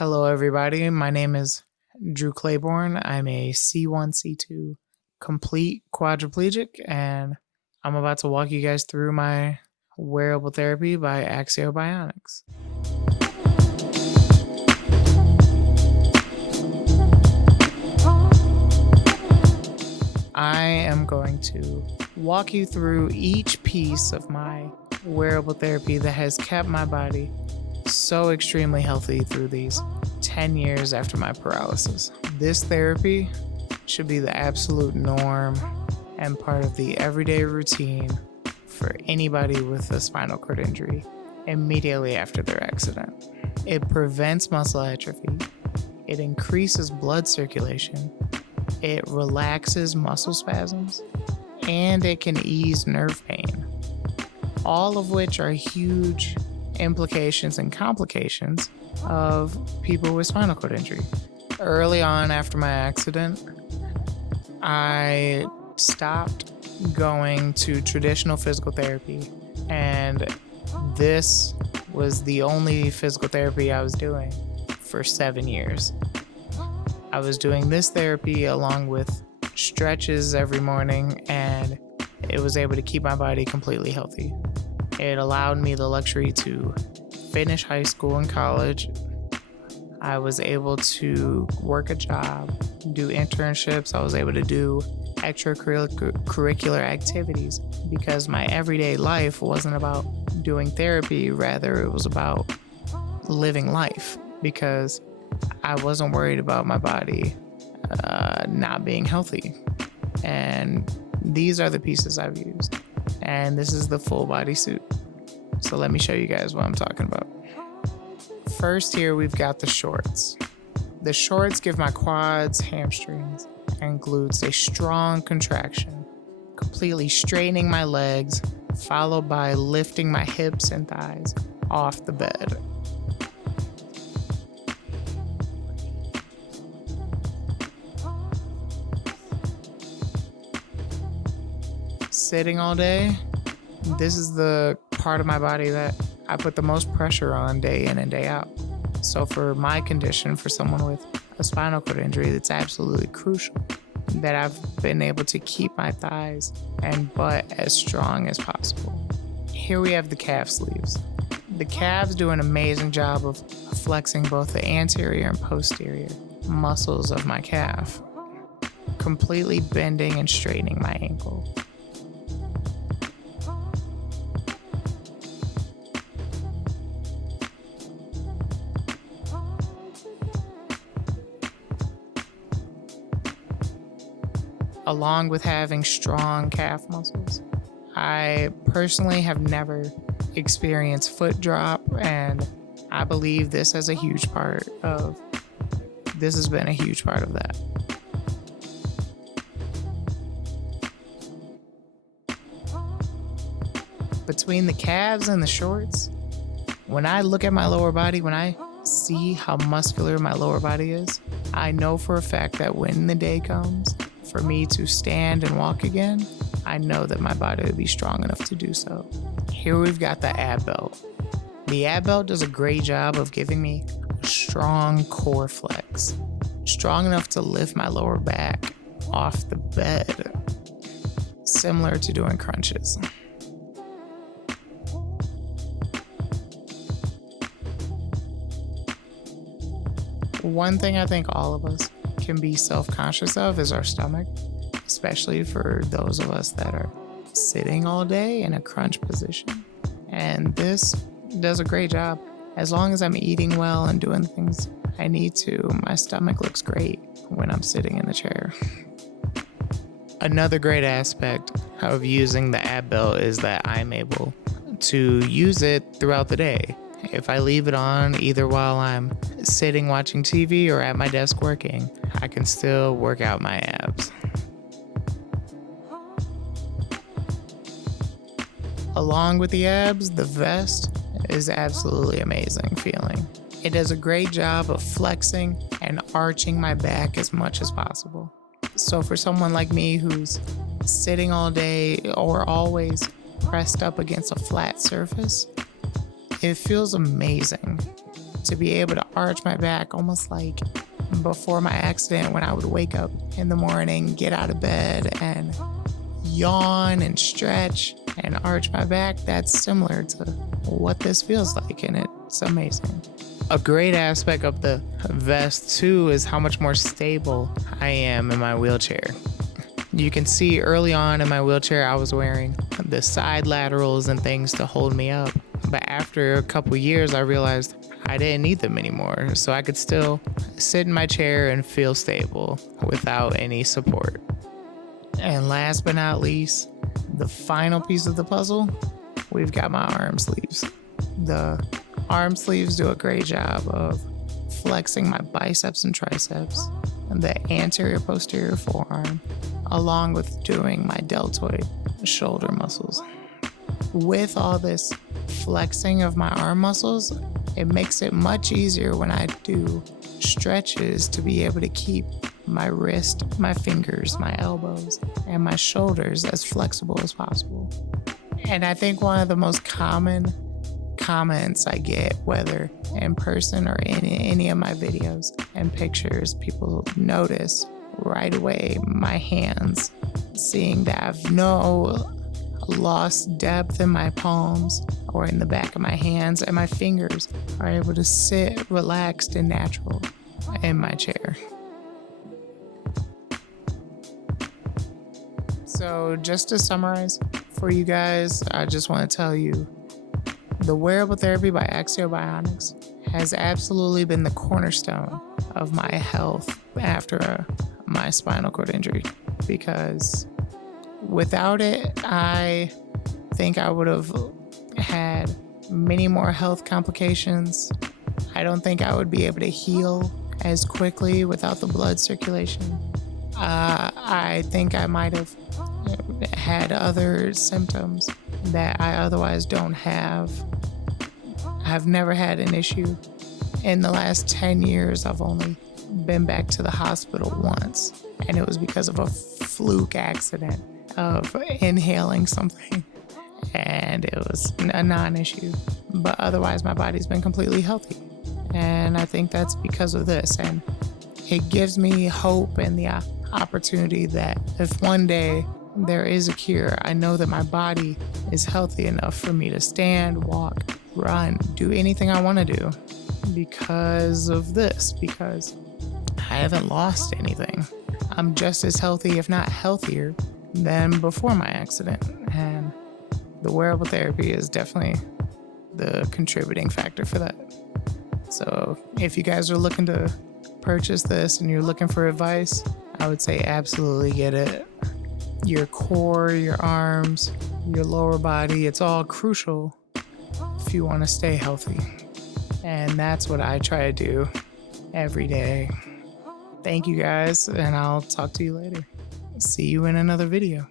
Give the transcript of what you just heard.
Hello, everybody. My name is Drew Clayborn. I'm a C1, C2 complete quadriplegic, and I'm about to walk you guys through my Wearable Therapy by Axiobionics. I am going to walk you through each piece of my Wearable Therapy that has kept my body so extremely healthy through these 10 years after my paralysis. This therapy should be the absolute norm and part of the everyday routine for anybody with a spinal cord injury immediately after their accident. It prevents muscle atrophy, it increases blood circulation, it relaxes muscle spasms, and it can ease nerve pain, all of which are huge implications and complications of people with spinal cord injury. Early on after my accident, I stopped going to traditional physical therapy, and this was the only physical therapy I was doing for 7 years. I was doing this therapy along with stretches every morning, and it was able to keep my body completely healthy. It allowed me the luxury to finish high school and college. I was able to work a job, do internships. I was able to do extracurricular activities because my everyday life wasn't about doing therapy. Rather, it was about living life because I wasn't worried about my body not being healthy. And these are the pieces I've used. And this is the full body suit. So let me show you guys what I'm talking about. First here we've got the shorts. The shorts give my quads, hamstrings, and glutes a strong contraction, completely straightening my legs, followed by lifting my hips and thighs off the bed. Sitting all day, this is the part of my body that I put the most pressure on day in and day out. So for my condition, for someone with a spinal cord injury, it's absolutely crucial that I've been able to keep my thighs and butt as strong as possible. Here we have the calf sleeves. The calves do an amazing job of flexing both the anterior and posterior muscles of my calf, completely bending and straightening my ankle. Along with having strong calf muscles, I personally have never experienced foot drop, and I believe this has been a huge part of that. Between the calves and the shorts, when I look at my lower body, when I see how muscular my lower body is, I know for a fact that when the day comes for me to stand and walk again, I know that my body will be strong enough to do so. Here we've got the ab belt. The ab belt does a great job of giving me a strong core flex, strong enough to lift my lower back off the bed, similar to doing crunches. One thing I think all of us can be self-conscious of is our stomach, especially for those of us that are sitting all day in a crunch position. And this does a great job. As long as I'm eating well and doing things I need to, my stomach looks great when I'm sitting in the chair. Another great aspect of using the ab belt is that I'm able to use it throughout the day. If I leave it on either while I'm sitting watching TV or at my desk working, I can still work out my abs. Along with the abs, the vest is absolutely amazing feeling. It does a great job of flexing and arching my back as much as possible. So for someone like me who's sitting all day or always pressed up against a flat surface, it feels amazing to be able to arch my back almost like before my accident when I would wake up in the morning, get out of bed and yawn and stretch and arch my back. That's similar to what this feels like, and it's amazing. A great aspect of the vest too is how much more stable I am in my wheelchair. You can see early on in my wheelchair I was wearing the side laterals and things to hold me up, but after a couple years I realized I didn't need them anymore, so I could still sit in my chair and feel stable without any support. And last but not least, the final piece of the puzzle, we've got my arm sleeves. The arm sleeves do a great job of flexing my biceps and triceps and the anterior posterior forearm, along with doing my deltoid shoulder muscles. With all this flexing of my arm muscles, it makes it much easier when I do stretches to be able to keep my wrist, my fingers, my elbows, and my shoulders as flexible as possible. And I think one of the most common comments I get, whether in person or in any of my videos and pictures, people notice right away my hands, seeing that I've no lost depth in my palms or in the back of my hands, and my fingers are able to sit relaxed and natural in my chair. So just to summarize for you guys, I just want to tell you the Wearable Therapy by Axiobionics has absolutely been the cornerstone of my health after my spinal cord injury, because without it, I think I would have had many more health complications. I don't think I would be able to heal as quickly without the blood circulation. I think I might have had other symptoms that I otherwise don't have. I've never had an issue. In the last 10 years, I've only been back to the hospital once, and it was because of a fluke accident of inhaling something, and it was a non-issue. But otherwise, my body's been completely healthy, and I think that's because of this. And it gives me hope and the opportunity that if one day there is a cure, I know that my body is healthy enough for me to stand, walk, run, do anything I want to do because of this, because I haven't lost anything. I'm just as healthy, if not healthier, than before my accident. And the wearable therapy is definitely the contributing factor for that. So if you guys are looking to purchase this and you're looking for advice, I would say absolutely get it. Your core, your arms, your lower body, it's all crucial if you want to stay healthy. And that's what I try to do every day. Thank you guys, and I'll talk to you later. See you in another video.